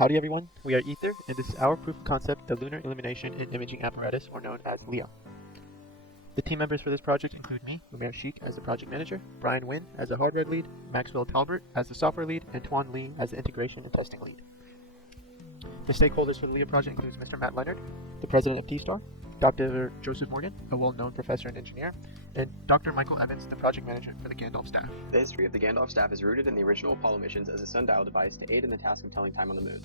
Howdy everyone, we are Ether, and this is our proof of concept, the Lunar Illumination and Imaging Apparatus, or known as LIA. The team members for this project include me, Umair Sheikh, as the project manager, Brian Wynn as the hardware lead, Maxwell Talbert as the software lead, and Tuan Lee as the integration and testing lead. The stakeholders for the LIA project includes Mr. Matt Leonard, the president of T-Star, Dr. Joseph Morgan, a well-known professor and engineer, and Dr. Michael Evans, the project manager for the Gandalf staff. The history of the Gandalf staff is rooted in the original Apollo missions as a sundial device to aid in the task of telling time on the moon.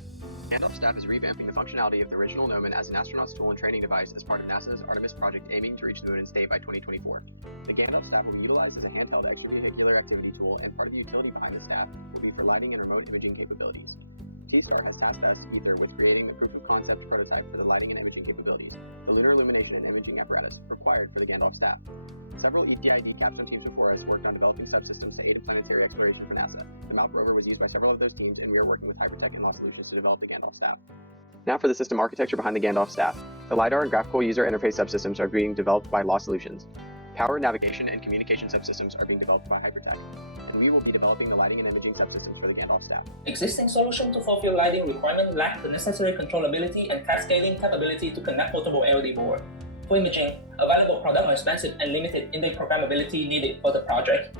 Gandalf staff is revamping the functionality of the original Gnomon as an astronaut's tool and training device as part of NASA's Artemis project aiming to reach the moon and stay by 2024. The Gandalf staff will be utilized as a handheld extravehicular activity tool, and part of the utility behind the staff will be for lighting and remote imaging capabilities. T-Star has tasked us, Ether, with creating the proof of concept prototype for the lighting and imaging capabilities, the lunar illumination and imaging apparatus required for the Gandalf staff. Several EPID capstone teams before us worked on developing subsystems to aid in planetary exploration for NASA. The Mount rover was used by several of those teams, and we are working with Hypertech and Law Solutions to develop the Gandalf staff. Now for the system architecture behind the Gandalf staff. The LiDAR and graphical user interface subsystems are being developed by Law Solutions. Power, navigation, and communication subsystems are being developed by Hypertech. And we will be developing the lighting and imaging subsystems for the Gandalf staff. Existing solutions to fulfill lighting requirements lack the necessary controllability and cascading capability to connect multiple LED boards. For imaging, available products are expensive and limited in the programmability needed for the project.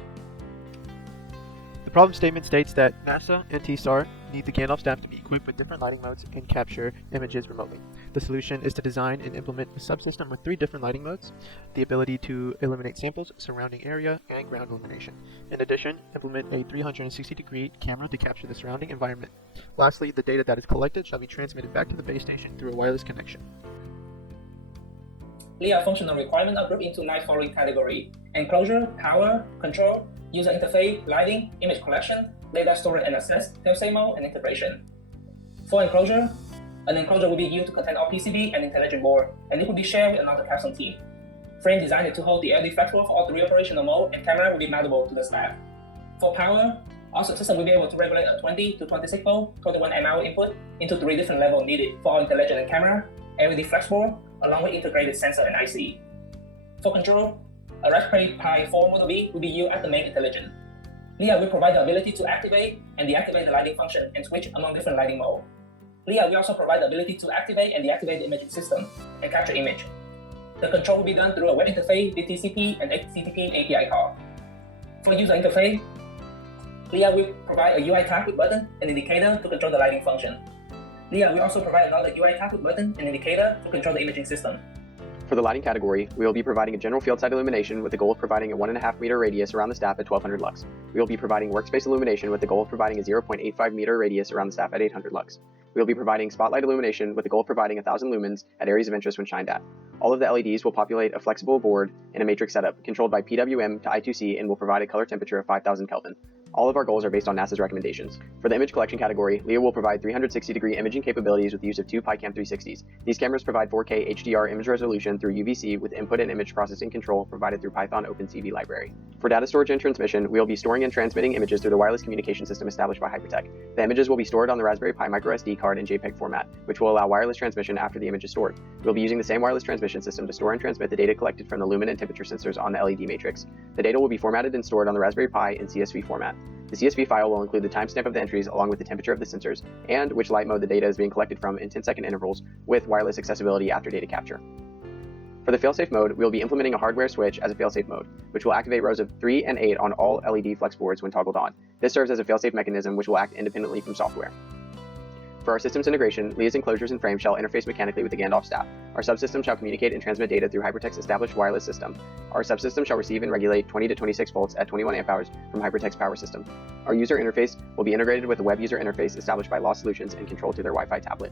The problem statement states that NASA and T-Star need the Gandalf staff to be equipped with different lighting modes and capture images remotely. The solution is to design and implement a subsystem with 3 different lighting modes, the ability to illuminate samples, surrounding area, and ground illumination. In addition, implement a 360-degree camera to capture the surrounding environment. Lastly, the data that is collected shall be transmitted back to the base station through a wireless connection. LIA functional requirements are grouped into 9 following categories: enclosure, power, control, user interface, lighting, image collection, data storage and access, fail-safe mode, and integration. For enclosure, an enclosure will be used to contain all PCB and intelligent board, and it will be shared with another capstone team. Frame designed to hold the LED flexible for all 3 operational modes, and camera will be mountable to the staff. For power, our system will be able to regulate a 20 to 26 volt, 21 mAh input into 3 different levels needed for all intelligent and camera, LED flexible, along with integrated sensor and IC. For control, a Raspberry Pi 4 Model B will be used as the main intelligent. LIA will provide the ability to activate and deactivate the lighting function and switch among different lighting modes. LIA will also provide the ability to activate and deactivate the imaging system and capture image. The control will be done through a web interface with TCP and HTTP API call. For user interface, LIA will provide a UI tag with button and indicator to control the lighting function. LIA will also provide another UI tag with button and indicator to control the imaging system. For the lighting category, we will be providing a general field side illumination with the goal of providing a 1.5 meter radius around the staff at 1200 lux. We will be providing workspace illumination with the goal of providing a 0.85 meter radius around the staff at 800 lux. We will be providing spotlight illumination with the goal of providing 1000 lumens at areas of interest when shined at. All of the LEDs will populate a flexible board in a matrix setup controlled by PWM to I2C and will provide a color temperature of 5000 Kelvin. All of our goals are based on NASA's recommendations. For the image collection category, LIA will provide 360-degree imaging capabilities with the use of 2 PyCam 360s. These cameras provide 4K HDR image resolution through UVC with input and image processing control provided through Python OpenCV library. For data storage and transmission, we will be storing and transmitting images through the wireless communication system established by Hypertech. The images will be stored on the Raspberry Pi microSD card in JPEG format, which will allow wireless transmission after the image is stored. We will be using the same wireless transmission system to store and transmit the data collected from the lumen and temperature sensors on the LED matrix. The data will be formatted and stored on the Raspberry Pi in CSV format. The CSV file will include the timestamp of the entries along with the temperature of the sensors and which light mode the data is being collected from in 10-second intervals with wireless accessibility after data capture. For the failsafe mode, we will be implementing a hardware switch as a failsafe mode, which will activate rows of 3 and 8 on all LED flex boards when toggled on. This serves as a failsafe mechanism which will act independently from software. For our systems integration, LIA's enclosures and frames shall interface mechanically with the Gandalf staff. Our subsystem shall communicate and transmit data through Hypertech's established wireless system. Our subsystem shall receive and regulate 20 to 26 volts at 21 amp hours from Hypertech's power system. Our user interface will be integrated with the web user interface established by Law Solutions and controlled through their Wi-Fi tablet.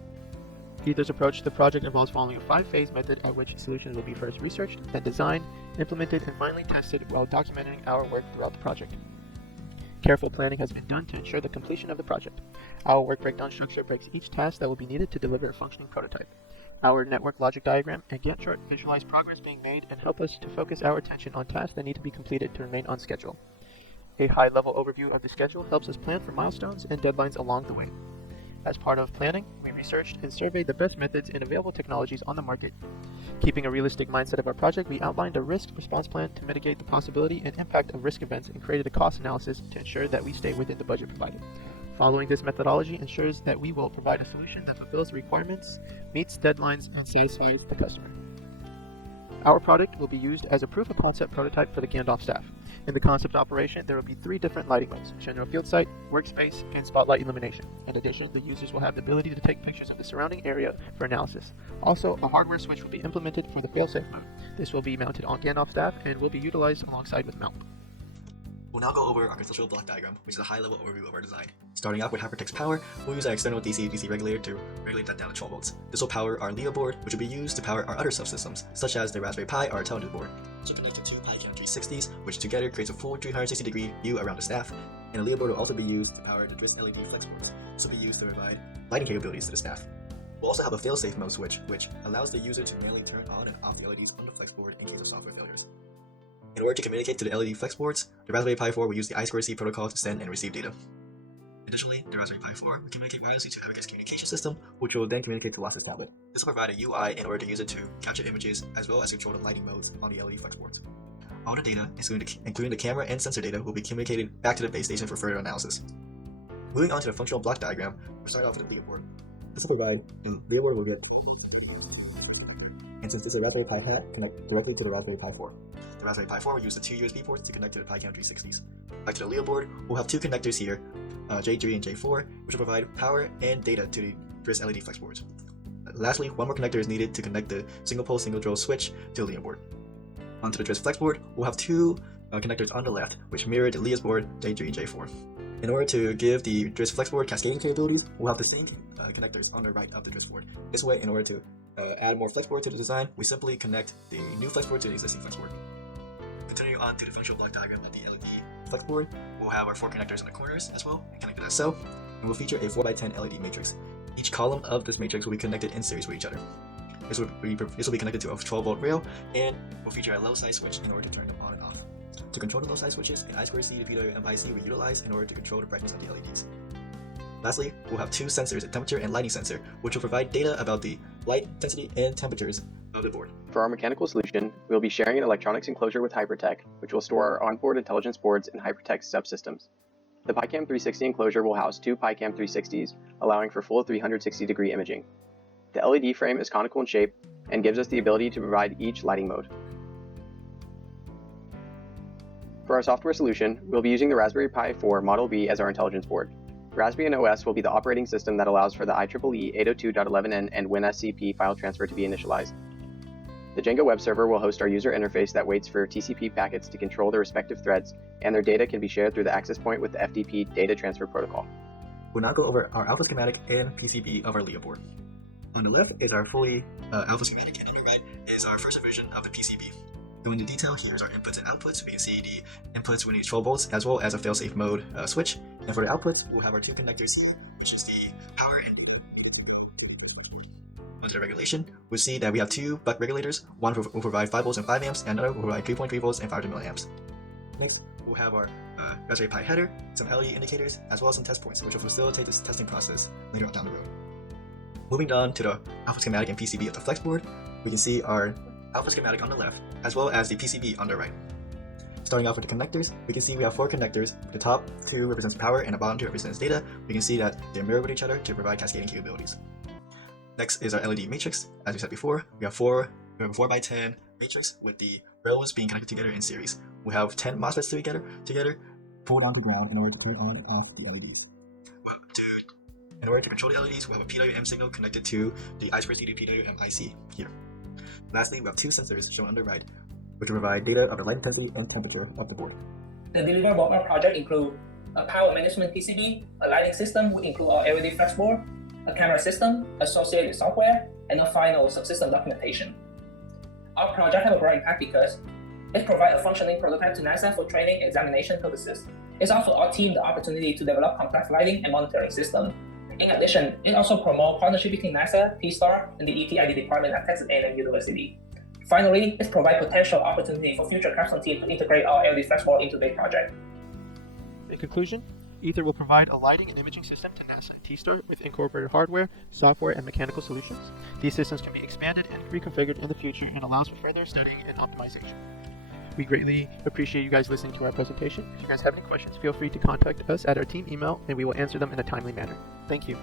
Ether's approach to the project involves following a 5-phase method at which solutions will be first researched, then designed, implemented, and finally tested while documenting our work throughout the project. Careful planning has been done to ensure the completion of the project. Our work breakdown structure breaks each task that will be needed to deliver a functioning prototype. Our network logic diagram and Gantt chart visualize progress being made and help us to focus our attention on tasks that need to be completed to remain on schedule. A high-level overview of the schedule helps us plan for milestones and deadlines along the way. As part of planning, we researched and surveyed the best methods and available technologies on the market. Keeping a realistic mindset of our project, we outlined a risk response plan to mitigate the possibility and impact of risk events and created a cost analysis to ensure that we stay within the budget provided. Following this methodology ensures that we will provide a solution that fulfills requirements, meets deadlines, and satisfies the customer. Our product will be used as a proof of concept prototype for the Gandalf staff. In the concept operation, there will be 3 different lighting modes: general field sight, workspace, and spotlight illumination. In addition, the users will have the ability to take pictures of the surrounding area for analysis. Also, a hardware switch will be implemented for the failsafe mode. This will be mounted on Gandalf staff and will be utilized alongside with mount. We'll now go over our conceptual block diagram, which is a high-level overview of our design. Starting off with HyperText Power, we'll use our external DC-DC regulator to regulate that down to 12 volts. This will power our Leo board, which will be used to power our other subsystems, such as the Raspberry Pi, our intelligence board. This will connect to 2 PiCam 360s, which together creates a full 360-degree view around the staff, and the Leo board will also be used to power the DRIS LED flex boards. This will be used to provide lighting capabilities to the staff. We'll also have a failsafe mode switch, which allows the user to manually turn on and off the LEDs on the flex board in case of software failures. In order to communicate to the LED flex boards, the Raspberry Pi 4 will use the I2C protocol to send and receive data. Additionally, the Raspberry Pi 4 will communicate wirelessly to Aveg's communication system, which will then communicate to Lossless tablet. This will provide a UI in order to use it to capture images as well as control the lighting modes on the LED flex boards. All the data, including the camera and sensor data, will be communicated back to the base station for further analysis. Moving on to the functional block diagram, we'll start off with the Leo board. This will provide a rear board will and since this is a Raspberry Pi hat, connect directly to the Raspberry Pi 4. The Raspberry Pi 4 will use the 2 USB ports to connect to the PiCam 360s. Back to the Leo board, we'll have 2 connectors here, J3 and J4, which will provide power and data to the DRIS LED flex boards. Lastly, 1 more connector is needed to connect the single pole single throw switch to the Leo board. Onto the DRIS flex board, we'll have 2 connectors on the left, which mirror the Leo's board J3 and J4. In order to give the DRIS flex board cascading capabilities, we'll have the same connectors on the right of the DRIS board. This way, in order to add more flex board to the design, we simply connect the new flex board to the existing flex board. Continuing on to the functional block diagram of the LED flex board, we'll have our 4 connectors in the corners as well, connected as so, and we'll feature a 4x10 LED matrix. Each column of this matrix will be connected in series with each other. This will be connected to a 12-volt rail, and will feature a low side switch in order to turn them on and off. To control the low side switches, an I2C to PWM IC we utilize in order to control the brightness of the LEDs. Lastly, we'll have 2 sensors, a temperature and lighting sensor, which will provide data about the light intensity and temperatures of the board. For our mechanical solution, we will be sharing an electronics enclosure with HyperTech, which will store our onboard intelligence boards in HyperTech subsystems. The PiCam 360 enclosure will house 2 PiCam 360s, allowing for full 360-degree imaging. The LED frame is conical in shape and gives us the ability to provide each lighting mode. For our software solution, we'll be using the Raspberry Pi 4 Model B as our intelligence board. Raspbian OS will be the operating system that allows for the IEEE 802.11n and WinSCP file transfer to be initialized. The Django web server will host our user interface that waits for TCP packets to control their respective threads, and their data can be shared through the access point with the FTP data transfer protocol. We'll now go over our alpha schematic and PCB of our Leo board. On the left is our fully alpha schematic, and on the right is our first version of the PCB. Going into detail, here's our inputs and outputs. We can see the inputs will need 12 volts as well as a failsafe mode switch. And for the outputs, we'll have our 2 connectors here, which is the power and onto the regulation. We'll see that we have 2 buck regulators. One will provide 5 volts and 5 amps, and another will provide 3.3 volts and 500 milliamps. Next, we'll have our Raspberry Pi header, some LED indicators, as well as some test points, which will facilitate this testing process later on down the road. Moving on to the alpha schematic and PCB of the flex board, we can see our alpha schematic on the left, as well as the PCB on the right. Starting off with the connectors, we can see we have 4 connectors. The top 2 represents power and the bottom 2 represents data. We can see that they're mirrored with each other to provide cascading capabilities. Next is our LED matrix. As we said before, we have a 4x10 matrix with the rows being connected together in series. We have 10 MOSFETs together pulled onto ground in order to turn on and off the LEDs. In order to control the LEDs, we have a PWM signal connected to the I2C PWM IC here. Lastly, we have 2 sensors shown on the right, which will provide data of the light intensity and temperature of the board. The deliverable of our project include a power management PCB, a lighting system which include our LED flex board, a camera system, associated software, and a final subsystem documentation. Our project has a broad impact because it provides a functioning prototype to NASA for training and examination purposes. It's also our team the opportunity to develop complex lighting and monitoring system. In addition, it also promotes partnership between NASA, T-STAR, and the ETID department at Texas A&M University. Finally, it provides potential opportunity for future capstone teams to integrate our LED flex board into their project. In conclusion, Aether will provide a lighting and imaging system to NASA and T-STAR with incorporated hardware, software, and mechanical solutions. These systems can be expanded and reconfigured in the future and allows for further studying and optimization. We greatly appreciate you guys listening to our presentation. If you guys have any questions, feel free to contact us at our team email and we will answer them in a timely manner. Thank you.